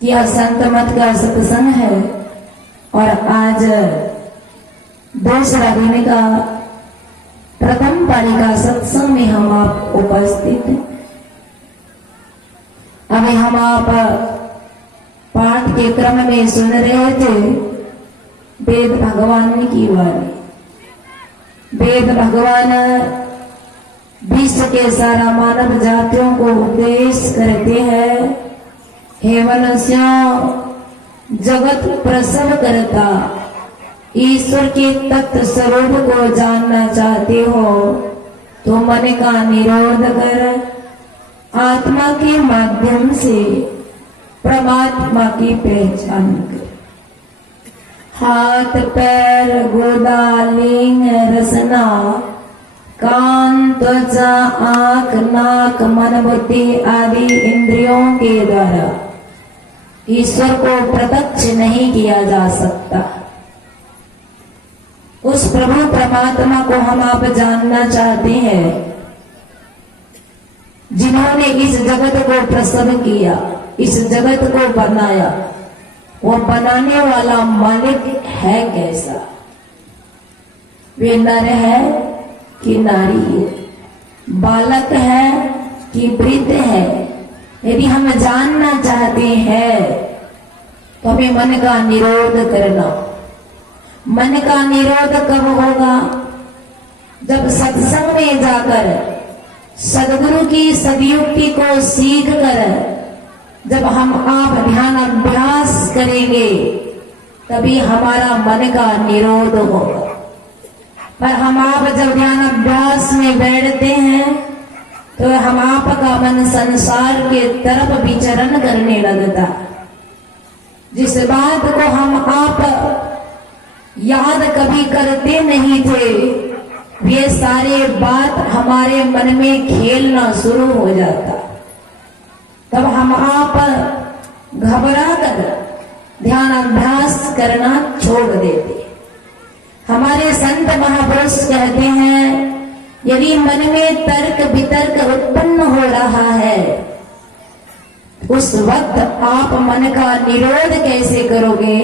यह संत मत का सत्संग है और आज दूसरा दिन का प्रथम पाली का सत्संग में हम आप उपस्थित हैं। अभी हम आप पाठ के क्रम में सुन रहे थे वेद भगवान की वाणी। वेद भगवान विश्व के सारा मानव जातियों को उपदेश करते हैं, हे मनुष्य, जगत प्रसव करता ईश्वर के तत्व स्वरूप को जानना चाहते हो तो मन का निरोध कर आत्मा के माध्यम से परमात्मा की पहचान कर। हाथ पैर गोदा लिंग रसना कान त्वचा आंख नाक मन बुद्धि आदि इंद्रियों के द्वारा ईश्वर को प्रत्यक्ष नहीं किया जा सकता। उस प्रभु परमात्मा को हम आप जानना चाहते हैं जिन्होंने इस जगत को प्रसव किया, इस जगत को बनाया। वो बनाने वाला मालिक है कैसा? वे नर है कि नारी है, बालक है कि वृद्ध है? यदि हम जानना चाहते हैं तो हमें मन का निरोध करना। मन का निरोध कब होगा? जब सत्संग में जाकर सदगुरु की सदयुक्ति को सीख कर जब हम आप ध्यान अभ्यास करेंगे तभी हमारा मन का निरोध होगा। पर हम आप जब ध्यान अभ्यास में बैठते हैं तो हम आपका मन संसार के तरफ विचरण करने लगता। जिस बात को हम आप याद कभी करते नहीं थे वे सारे बात हमारे मन में खेलना शुरू हो जाता। तब हम आप घबरा कर ध्यान अभ्यास करना छोड़ देते। हमारे संत महापुरुष कहते हैं यदि मन में तर्क वितर्क उत्पन्न हो रहा है उस वक्त आप मन का निरोध कैसे करोगे?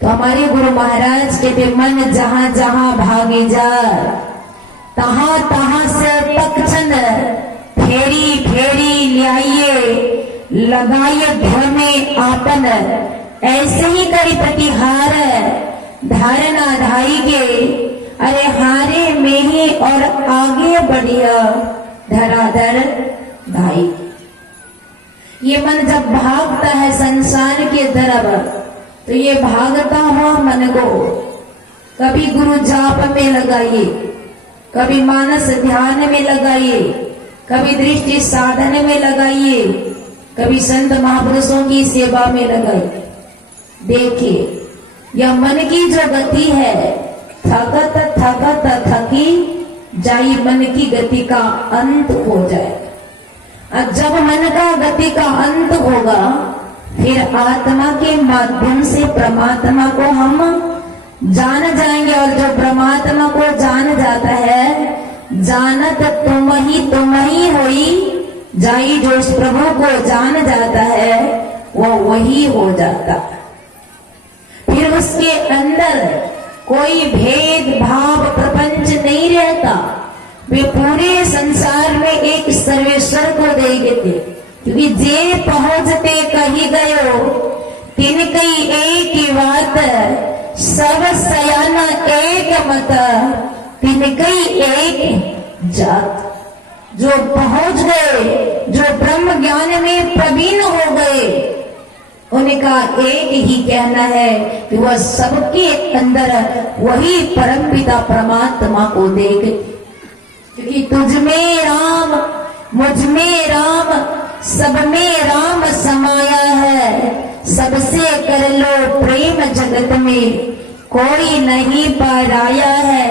तो हमारे गुरु महाराज कहते मन जहां जहां भागे जा तहां तहां से तक्षण फेरी फेरी लियाइए लगाइए घर में आपन। ऐसे ही करी प्रतिहार धारणा धाई के अरे हारे में ही और आगे बढ़िया धराधर धाई। ये मन जब भागता है संसार के तरफ तो ये भागता हुआ मन को कभी गुरु जाप में लगाइए, कभी मानस ध्यान में लगाइए, कभी दृष्टि साधन में लगाइए, कभी संत महापुरुषों की सेवा में लगाइए। देखिए यह मन की जो गति है थकत थकत थकी जाई मन की गति का अंत हो जाए। जब मन का गति का अंत होगा फिर आत्मा के माध्यम से परमात्मा को हम जान जाएंगे। और जो परमात्मा को जान जाता है जानत तुम ही होई जाई। जो उस प्रभु को जान जाता है वो वही हो जाता। फिर उसके अंदर कोई भेद भाव प्रपंच नहीं रहता। वे पूरे संसार में एक सर्वेश्वर को देखते क्योंकि जे पहुंचते कही गयो तिन कई एक ही बात सब सयाना एक मत तिन कई एक जात। जो पहुंच गए, जो ब्रह्म ज्ञान में प्रवीण हो गए उनका एक ही कहना है कि वह सबके अंदर वही परमपिता परमात्मा को देख। क्योंकि तुझ में राम मुझ में राम सब में राम समाया है। सबसे कर लो प्रेम जगत में कोई नहीं पराया है।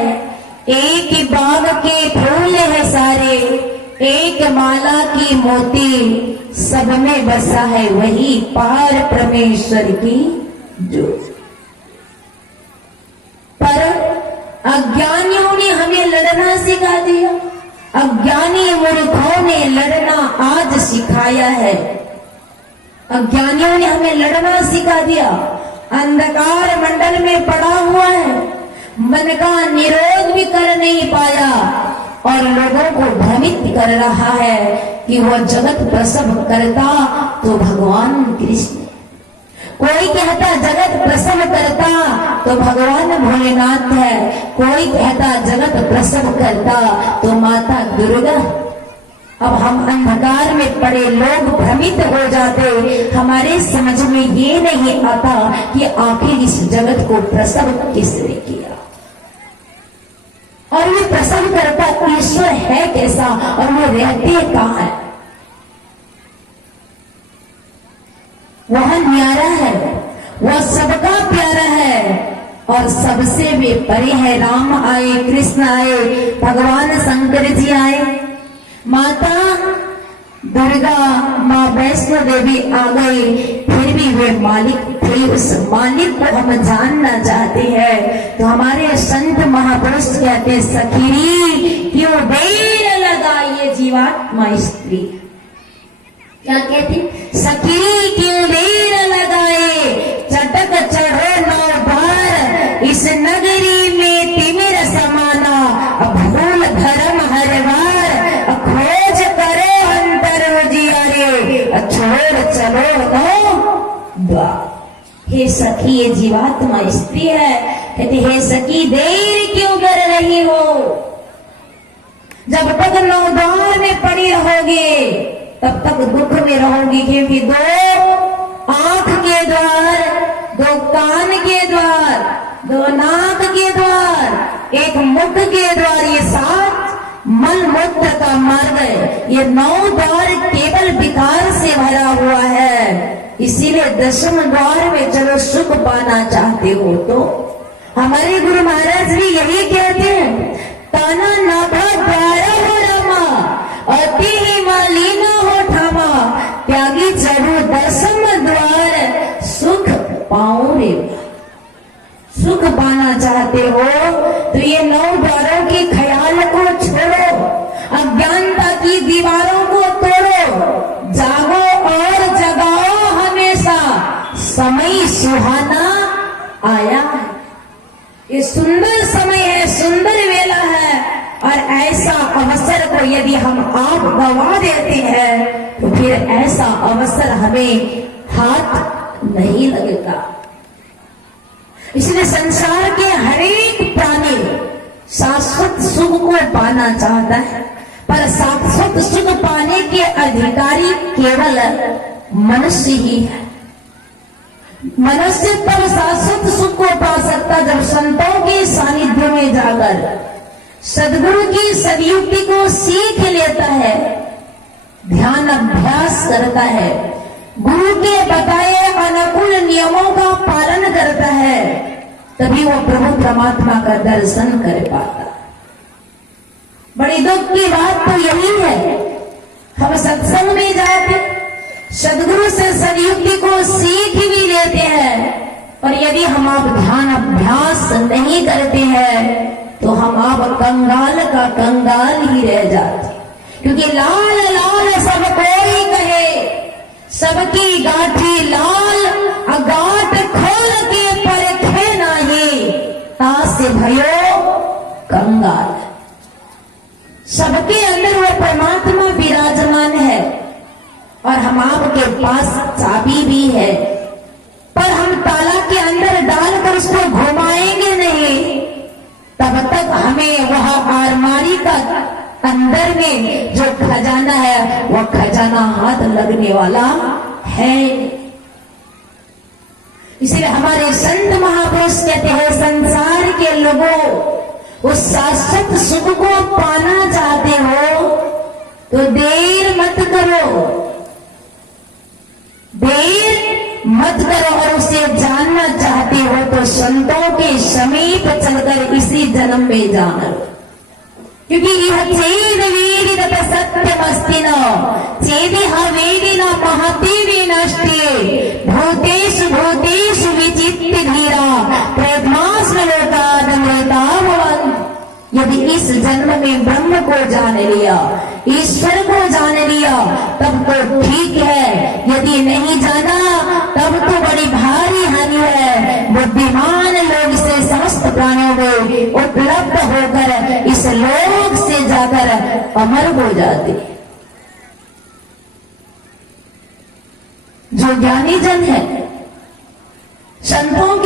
एक बाग के फूल है सारे एक माला की मोती सब में बसा है वही पार परमेश्वर की ज्योति। पर अज्ञानियों ने हमें लड़ना सिखा दिया। अज्ञानी मूर्खों ने लड़ना आज सिखाया है। अज्ञानियों ने हमें लड़ना सिखा दिया, अंधकार मंडल में पड़ा हुआ है, मन का निरोध भी कर नहीं पाया और लोगों को भ्रमित कर रहा है कि वह जगत प्रसव करता तो भगवान कृष्ण, कोई कहता जगत प्रसव करता तो भगवान भोलेनाथ है, कोई कहता जगत प्रसव करता तो माता दुर्गा। अब हम अंधकार में पड़े लोग भ्रमित हो जाते, हमारे समझ में ये नहीं आता कि आखिर इस जगत को प्रसव किसने किया और ये प्रसव करता ईश्वर है कैसा और वो रहते कहां है। वह न्यारा है, वह सबका प्यारा है और सबसे भी परे है। राम आए, कृष्ण आए, भगवान शंकर जी आए, माता दुर्गा, माँ वैष्णो देवी आ गई, फिर भी वे मालिक थे। उस मालिक को हम जानना चाहते हैं तो हमारे संत महापुरुष कहते, सखी क्यों देर लगाइए जीवात्मा स्त्री। क्या कहते, सखी क्यों देर लगाए, चटक चढ़ो नौ बार, इस नगरी में तिमिर समाना, भूल धर्म हर बार, खोज करो अंतर जियारे, छोड़ चलो द्वार। हे सखी, ये जीवात्मा स्त्री है, कहते हे सखी देर क्यों कर रही हो, जब तक नौ द्वार में पड़ी रहोगे तब तक दुख में रहोगी, क्योंकि दो आंख के द्वार, दो कान के द्वार, दो नाक के द्वार, एक मुख के द्वार, ये 7 मल मूत्र का मार्ग है। ये 9 द्वार केवल विकार से भरा हुआ है। इसीलिए 10वें द्वार में चलो सुख पाना चाहते हो तो हमारे गुरु महाराज भी यही कहते हैं, ताना नाभा द्वार हो रामा, अति ही मालिना हो ठामा, त्यागी चढ़ो 10वें द्वार, सुख पाओ रे। सुख पाना चाहते हो तो ये 9 द्वारों के ख्याल को छोड़ो, अज्ञानता की दीवारों को तोड़ो, जागो और जगाओ हमेशा, समय सुहाना आया है। ये सुंदर समय है, सुंदर वेला है और ऐसा अवसर को यदि हम आप गवा देते हैं तो फिर ऐसा अवसर हमें हाथ नहीं लगेगा। इसलिए संसार के हरेक प्राणी शाश्वत सुख को पाना चाहता है, पर शाश्वत सुख पाने के अधिकारी केवल मनुष्य ही है। मनुष्य तब शाश्वत सुख को पा सकता जब संतों के सानिध्य में जाकर सदगुरु की सदयुक्ति को सीख लेता है, ध्यान अभ्यास करता है, गुरु के बताए अनुकूल नियमों का पालन करता है, तभी वो प्रभु परमात्मा का दर्शन कर पाता। बड़ी दुख की बात तो यही है, हम सत्संग में जाते, सदगुरु से सदयुक्ति को सीख भी लेते हैं, पर यदि हम आप ध्यान अभ्यास नहीं करते हैं तो हम आप कंगाल का कंगाल ही रह जाते। क्योंकि लाल लाल सब कोई कहे, सबकी गाठी लाल, अगाट खोल के परखे नाही, तास भयो कंगाल। सबके अंदर वो परमात्मा विराजमान है और हम आपके पास चाबी भी है, पर हम ताला के अंदर डालकर उसको घुमाएंगे नहीं, तब तक हमें वह अलमारी का अंदर में जो खजाना है वह खजाना हाथ लगने वाला है। इसलिए हमारे संत महापुरुष कहते हैं, संसार के लोगों उस शाश्वत सुख को पाना चाहते हो तो देर मत करो, देर मत करो, और उसे जानना चाहते हो तो संतों के समीप चलकर इसी जन्म में जानो। क्योंकि यह चेद वेदित सत्यमस्ति न चेदिह वेदिन महति विनष्टे भूतेषु भूतेषु विचित्य धीरा प्रज्ञास्म लोकादमृता भवन्। यदि इस जन्म में ब्रह्म को जान लिया, ईश्वर को जान लिया तब तो ठीक है, यदि नहीं जाना तब तो बड़ी भारी हानि है। बुद्धिमान लोग से समस्त प्राणियों में उपलब्ध होकर इस लोक से जाकर अमर हो जाते। जो ज्ञानी जन है, संतों की